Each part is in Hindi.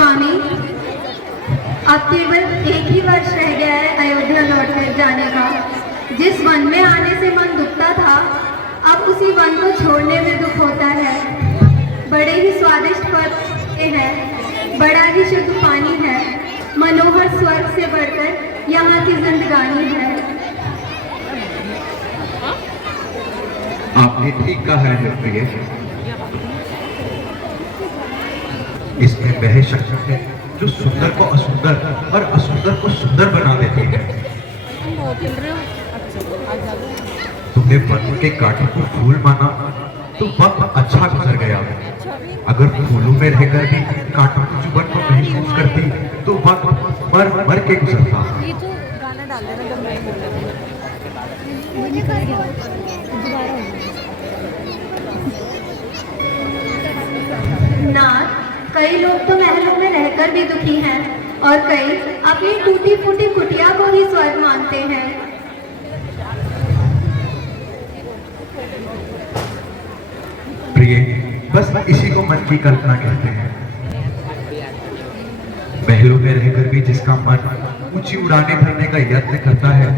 स्वामी, अब केवल एक ही वर्ष रह गया है अयोध्या लौट कर जाने का। जिस वन में आने से मन दुखता था, अब उसी वन को छोड़ने में दुख होता है। बड़े ही स्वादिष्ट फल हैं, बड़ा ही शुद्ध पानी है, मनोहर स्वर्ग से बढ़कर यहाँ की जिंदगानी है। आपने ठीक कहा है प्रिय, इसमें वह शक्ति है जो सुंदर को असुंदर और असुंदर को सुंदर बना देती है। तुमने वन के कांटों को फूल माना तो वक्त अच्छा गुजर गया। अगर फूलों में रहकर भी कांटों की चुभन को महसूस करती तो वक्त मर मर के गुजरता। नाथ, कई लोग तो महलों में रहकर भी दुखी हैं और कई अपनी टूटी फूटी कुटिया को ही स्वर्ग मानते हैं। प्रिय, बस इसी को मन की कल्पना कहते हैं। महलों में रहकर भी जिसका मन ऊंची उड़ाने भरने का यत्न करता है,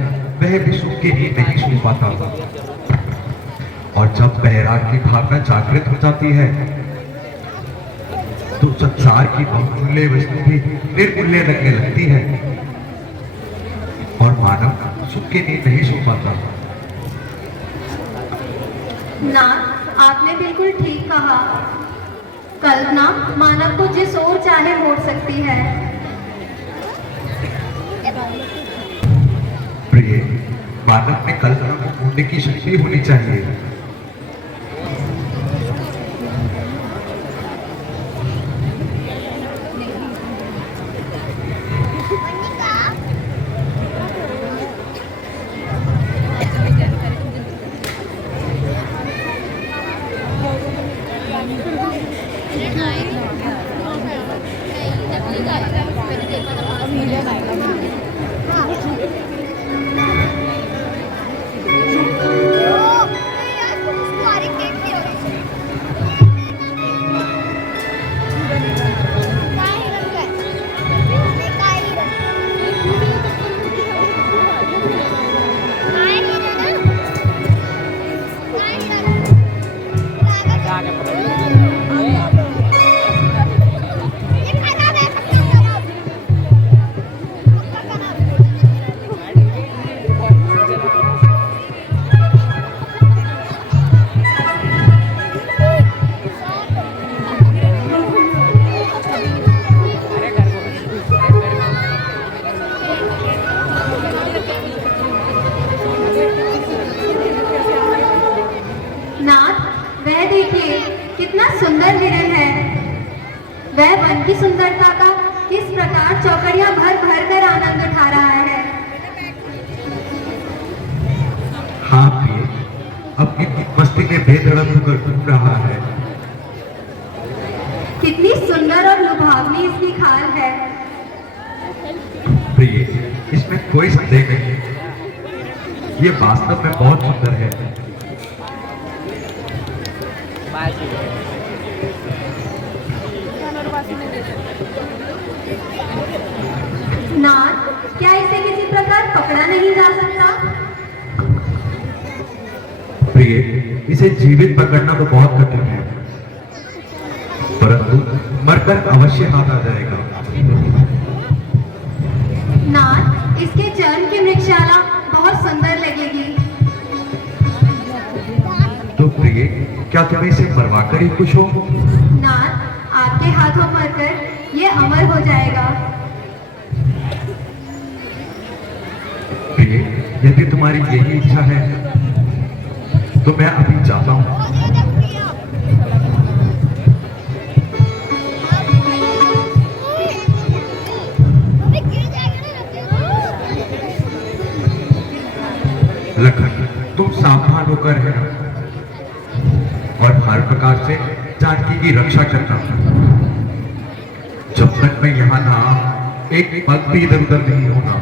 वह भी सुख की नींद नहीं सो पाता। और जब बैराग की भावना जागृत हो जाती है तो संसार की बहुमूल्य वस्तु भी निर्मूल्य लगने लगती है और मानव सुख की नींद नहीं सो पाता। नाथ, आपने बिल्कुल ठीक कहा। कल्पना मानव को जिस ओर चाहे मोड़ सकती है। प्रिय, मानव में कल्पना को ढूंढने की शक्ति होनी चाहिए। कितना सुंदर हिरण है। वह वन की सुंदरता का किस प्रकार चौकड़ियां भर भर कर आनंद उठा रहा है। हाँ प्रिय, अपनी मस्ती में बेधड़क होकर घूम रहा है। कितनी सुंदर और लुभावनी इसकी खाल है। प्रिय, इसमें कोई संदेह नहीं, ये वास्तव में बहुत सुंदर है। नाथ, क्या इसे किसी प्रकार पकड़ा नहीं जा सकता? प्रिय, इसे जीवित पकड़ना तो बहुत कठिन है, परंतु मरकर अवश्य हाथ आ जाएगा। नाथ, इसके चरण की मृगशाला बहुत सुंदर लगेगी। तो प्रिय, क्या तुम्हें इसे मरवाकर ही खुश हो? नाथ, आपके हाथों मरकर ये अमर हो जाएगा। प्रिय, यदि तुम्हारी यही इच्छा है तो मैं अभी जाता हूँ। लखन, तुम सावधान होकर रहना और हर प्रकार से जानकी की रक्षा करना। जब तक मैं यहाँ ना एक पग भी इधर उधर नहीं होना।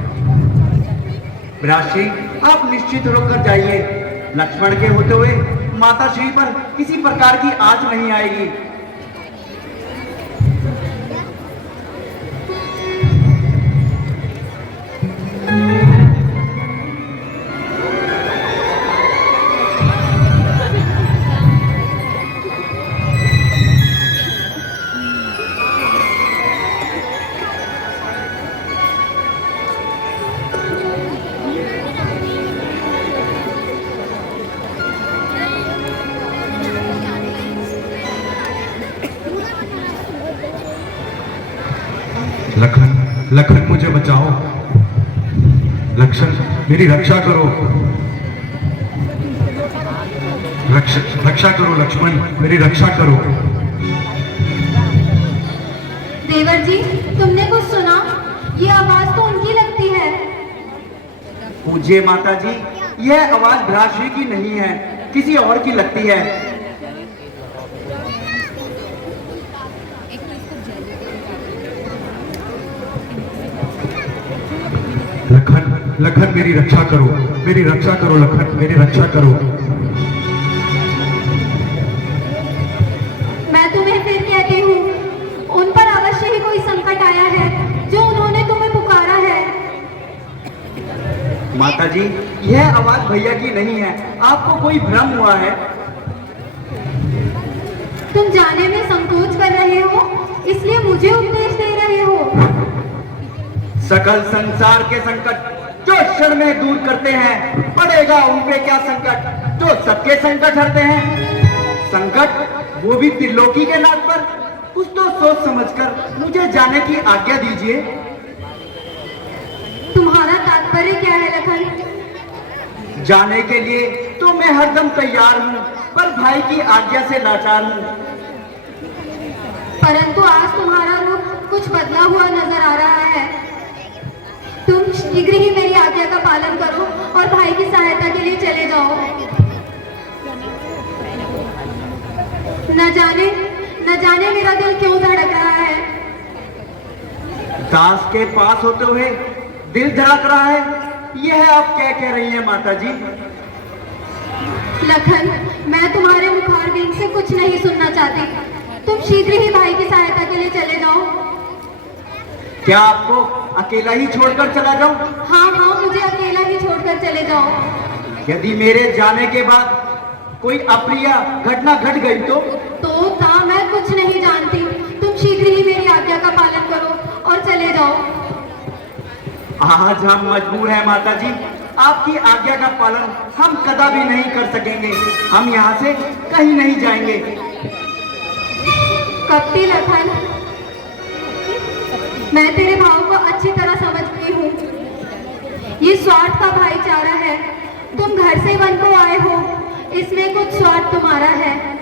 राशि, आप निश्चित होकर जाइए। लक्ष्मण के होते हुए माता श्री पर किसी प्रकार की आंच नहीं आएगी। लखन, लखन मुझे बचाओ। लक्षण, मेरी रक्षा करो। रक्षा करो लक्ष्मण, मेरी रक्षा करो। देवर जी, तुमने कुछ सुना? ये आवाज तो उनकी लगती है। पूज्य माता जी, यह आवाज भ्राश्री की नहीं है, किसी और की लगती है। लखन, लखन मेरी रक्षा करो, मेरी रक्षा करो लखन, मेरी रक्षा करो। मैं तुम्हें फिर कहती हूँ, उन पर अवश्य ही कोई संकट आया है जो उन्होंने तुम्हें पुकारा है। माता जी, यह आवाज भैया की नहीं है, आपको कोई भ्रम हुआ है। तुम जाने में संकोच कर रहे हो, इसलिए मुझे उपदेश दे रहे हो। सकल संसार के संकट जो क्षण में दूर करते हैं, पड़ेगा उन पे क्या संकट जो सबके संकट हरते हैं। संकट वो भी त्रिलोकी के नाथ पर। कुछ तो सोच समझकर मुझे जाने की आज्ञा दीजिए। तुम्हारा तात्पर्य क्या है लखन? जाने के लिए तो मैं हरदम तैयार हूँ, पर भाई की आज्ञा से लाचार हूँ। परंतु आज तुम्हारा रूप कुछ बदला हुआ नजर आ रहा है। तुम शीघ्र ही मेरी आज्ञा का पालन करो और भाई की सहायता के लिए चले जाओ। न जाने मेरा दिल क्यों धड़क रहा है। दास के पास होते हुए दिल धड़क रहा है, यह आप क्या कह रही हैं माता जी? लखन, मैं तुम्हारे मुखारबिंद से कुछ नहीं सुनना चाहती। तुम शीघ्र ही भाई की सहायता के लिए चले जाओ। क्या आपको अकेला ही छोड़कर चला जाऊं? हाँ, मुझे अकेला ही छोड़कर चले जाओ। यदि मेरे जाने के बाद कोई अप्रिय घटना घट गई तो मैं कुछ नहीं जानती। तुम शीघ्र ही मेरी आज्ञा का पालन करो और चले जाओ। आज हम मजबूर हैं माता जी, आपकी आज्ञा का पालन हम कदापि नहीं कर सकेंगे। हम यहाँ से कहीं नहीं जाएंगे। कपटी लखन, मैं तेरे भाव को अच्छी तरह समझती हूँ। ये स्वार्थ का भाईचारा है। तुम घर से वन को आए हो, इसमें कुछ स्वार्थ तुम्हारा है।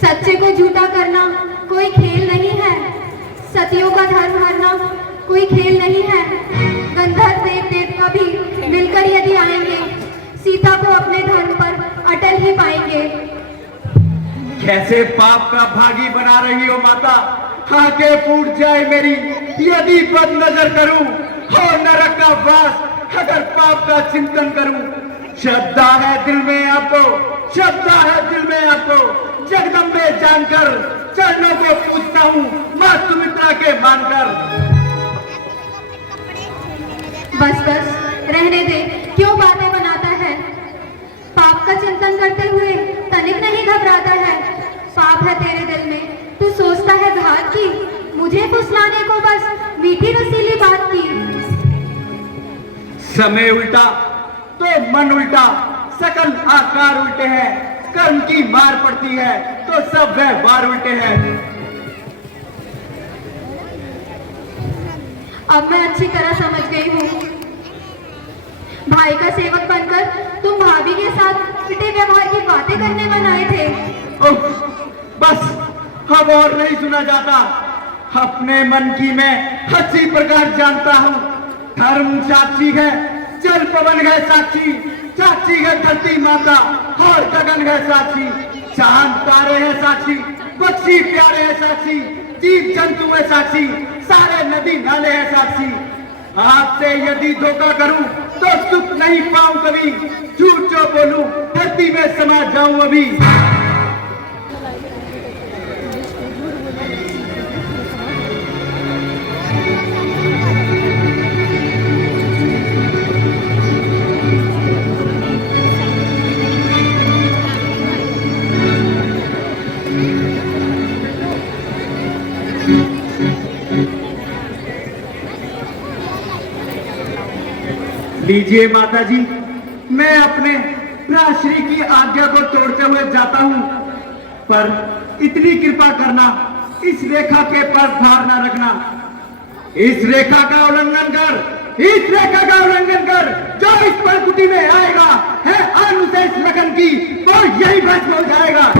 सच्चे को झूठा करना कोई खेल नहीं है। सतियों का धर्म हरना कोई खेल नहीं है। गंधर्व देव देवता भी मिलकर यदि आएंगे, सीता को अपने धर्म पर अटल ही पाएंगे। कैसे पाप का भागी बना रही हो माता। आंखें फूट जाए मेरी यदि बद नजर करूं, हो नरक का वास अगर पाप का चिंतन करूं। श्रद्धा है दिल में आपको, श्रद्धा है दिल में आपको। जगदम्बे जानकर चरणों को पूछता हूँ, मां सुमित्रा के मानकर। बस रहने दे, क्यों बातें बनाता है? पाप का चिंतन करते हुए तनिक नहीं घबराता है। पाप है तेरे दिल में, तू सोचता है घात की। मुझे फुसलाने को बस मीठी रसीली बात की। समय उल्टा तो मन उल्टा, सकल आकार उल्टे हैं। कर्म की मार पड़ती है तो सब व्यवहार उल्टे हैं। अब मैं अच्छी तरह समझ गई हूँ। भाई का सेवक बनकर तुम भाभी के साथ पिटे व्यवहार की बातें करने बनाए थे। बस अब और नहीं सुना जाता। अपने मन की मैं अच्छी प्रकार जानता हूँ। धर्म साक्षी है, जल पवन है साक्षी, साक्षी है धरती माता और गगन है साक्षी। चांद तारे हैं साक्षी, पक्षी प्यारे हैं साक्षी, जीव जंतु है साक्षी, सारे नदी नाले हैं साक्षी। आपसे यदि धोखा करूं तो सुख नहीं पाऊं कभी। झूठ जो बोलूं धरती में समा जाऊं अभी। लीजिए माता जी, मैं अपने भ्राश्री की आज्ञा को तोड़ते हुए जाता हूँ, पर इतनी कृपा करना, इस रेखा के पर भार न रखना। इस रेखा का उल्लंघन कर, इस रेखा का उल्लंघन कर। जो इस परकुटी में आएगा है अनुशेष लगन की, वो यही भस्म हो जाएगा।